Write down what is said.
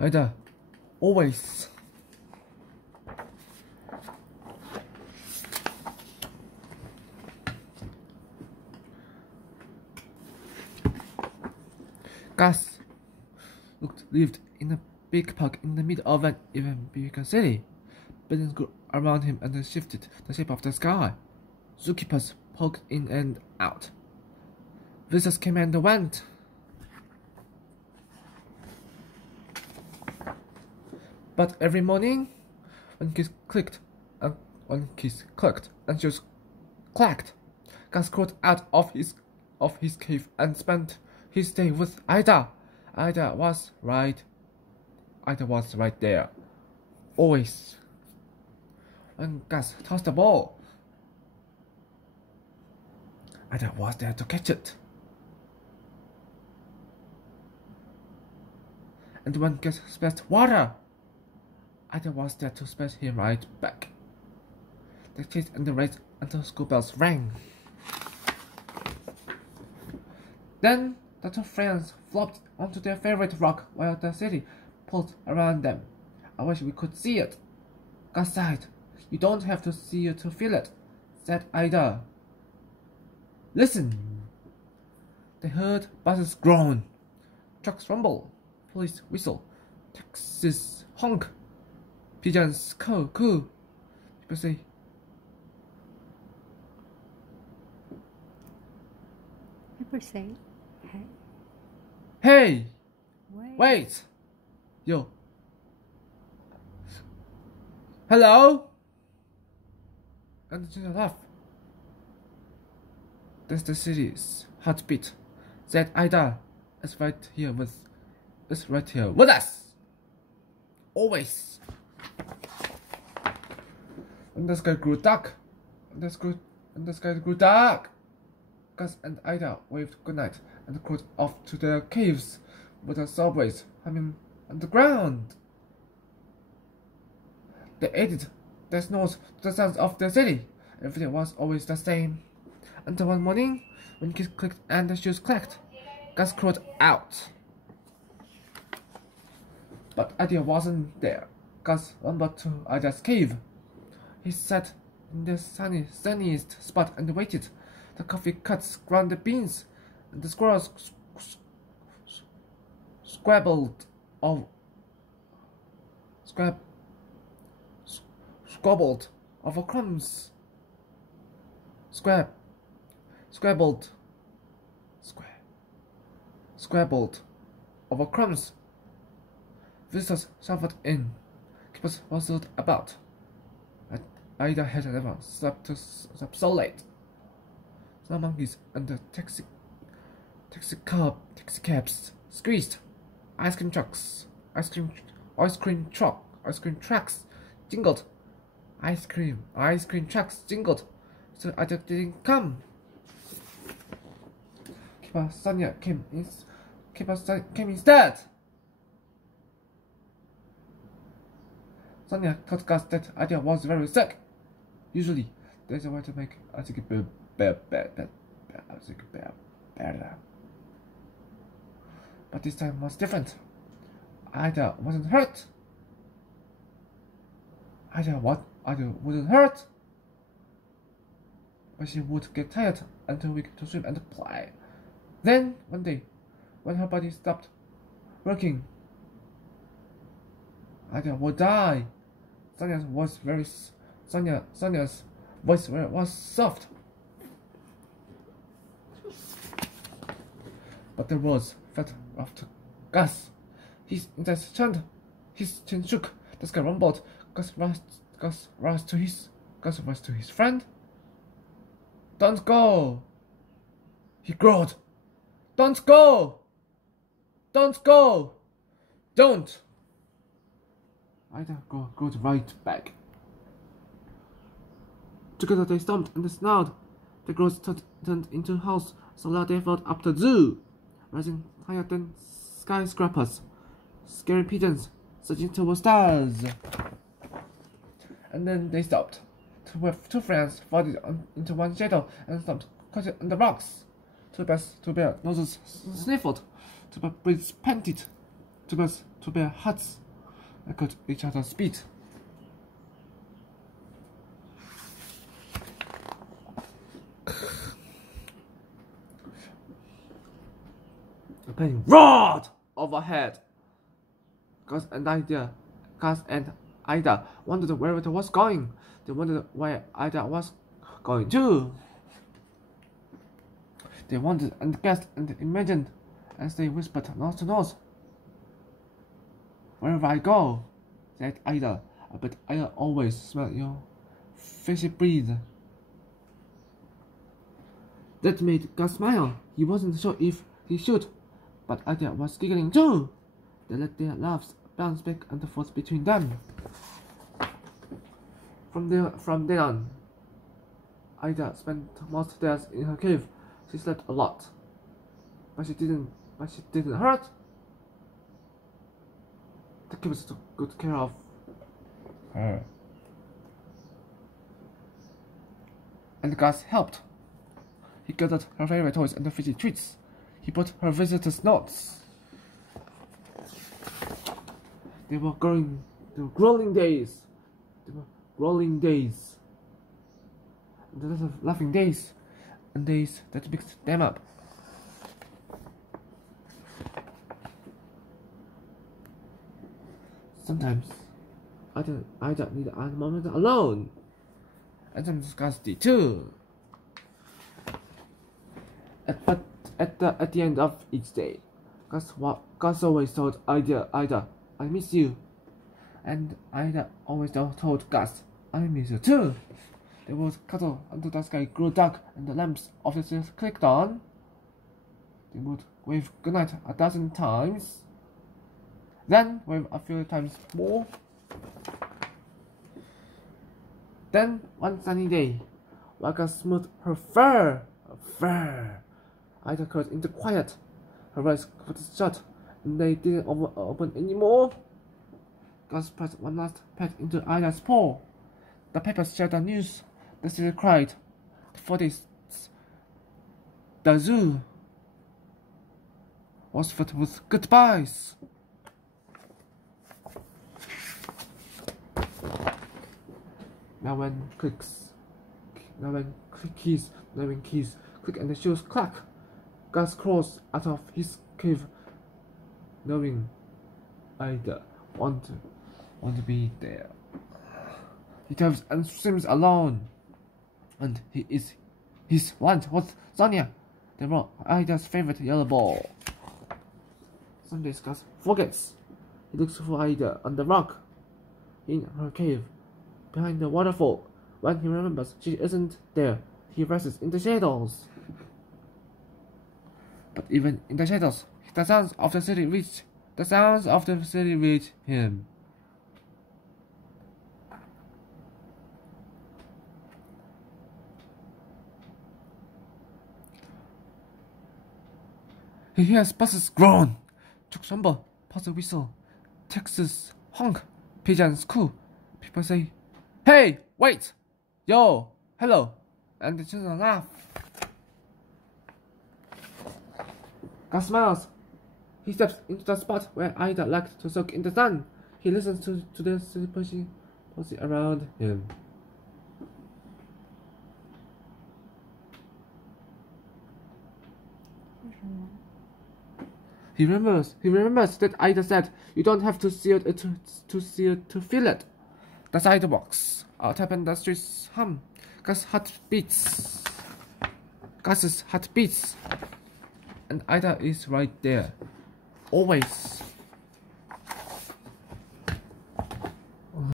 Ida, always. Gus lived in a big park in the middle of an even bigger city. Buildings grew around him and shifted the shape of the sky. Zookeepers poked in and out. Visitors came and went. But every morning, when keys clicked and shoes clacked, Gus crawled out of his cave and spent his day with Ida. Ida was right there, always. When Gus tossed the ball, Ida was there to catch it. And when Gus splashed water, Ida was there to splash him right back. They chased and raced until school bells rang. Then the two friends flopped onto their favorite rock while the city pulled around them. I wish we could see it. Gus sighed. You don't have to see it to feel it, said Ida. Listen. They heard buses groan, trucks rumble, police whistle, taxis honk, pigeons coo. People say, hey. Hey! Wait! Yo. Hello? And the children laugh. That's the city's heartbeat, said Ida. It's right here with us. Always. And the sky grew dark. Gus and Ida waved goodnight and crawled off to their caves with the subways humming underground. They added their snores to the sounds of the city. Everything was always the same. Until one morning, when keys clicked and the shoes clacked, Gus crawled out. But Ida wasn't there. Gus lumbered to Ida's cave. He sat in the sunniest spot and waited. The coffee cuts ground the beans, and the squirrels squabbled over crumbs. Scrabbled over crumbs. Visitors shuffled in. Keepers bustled about. Ida had never slept so late. Some monkeys and the taxi cabs squeezed. Ice cream trucks jingled. Ice cream trucks jingled. So Ida didn't come. Keeper Sonia came instead. Sonia told Gus that Ida was very sick. Usually, there's a way to make Ida better. But this time was different. Ida wasn't hurt. Ida wasn't hurt. But she would get tired and too weak to swim and play. Then, one day, when her body stopped working, Ida would die. Sonia's voice was soft. But the words felt rough to Gus. His insides churned. His chin shook. The sky rumbled. Gus rushed to his friend. Don't go! He growled. Don't go! Don't go! Don't! Ida growled right back. Together they stomped and snarled. The girls turned into a house so loud they felt up the zoo, rising higher than skyscrapers, scaring pigeons, surging towards stars. And then they stopped. Two friends folded into one shadow and stopped, caught on the rocks. Two bear noses sniffled. Two breaths panted. to bear hearts echoed each other's beat. The plane roared overhead. Gus and Ida wondered where it was going. They wondered where Ida was going to. They wondered and guessed and imagined as they whispered nose to nose. Wherever I go, said Ida, but I always smell your fishy breath. That made Gus smile. He wasn't sure if he should, but Ida was giggling too. They let their laughs bounce back and forth between them. From then on, Ida spent most days in her cave. She slept a lot, but she didn't hurt. The keepers took good care of her, and Gus helped. He gathered her favorite toys and fishy treats. He brought her visitors notes. They were growing days. And a lot of laughing days, and days that mixed them up. Sometimes Ida needed a moment alone, and sometimes Gus did too. But at the end of each day, Gus always told Ida, I miss you. And Ida always told Gus, I miss you too. They would cuddle until the sky grew dark and the lamps of the city clicked on. They would wave goodnight 1,000 times, then wave a few times more. Then one sunny day, while Gus smoothed her fur, Ida curled into quiet. Her eyes closed shut, and they didn't open anymore. Gus pressed one last pet into Ida's paw. The papers shared the news. The city cried. The zoo was filled with goodbyes. Now when keys click and the shoes clack, Gus crawls out of his cave, knowing Ida want to be there. He turns and swims alone, and his lunch was Sonia. They brought Ida's favorite yellow ball. Some days Gus forgets. He looks for Ida on the rock in her cave behind the waterfall. When he remembers she isn't there, he rests in the shadows. But even in the shadows, the sounds of the city reach him. He hears buses groan, trucks rumble, pots whistle, Texas honk, pigeons coo. People say, "Hey, wait! Yo, hello!" and the children laugh. Gus smiles. He steps into the spot where Ida liked to soak in the sun. He listens to the city pushing around him. He remembers that Ida said, "You don't have to see it to feel it." The sidewalks tap and the streets hum. Gus's heart beats, and Ida is right there, always.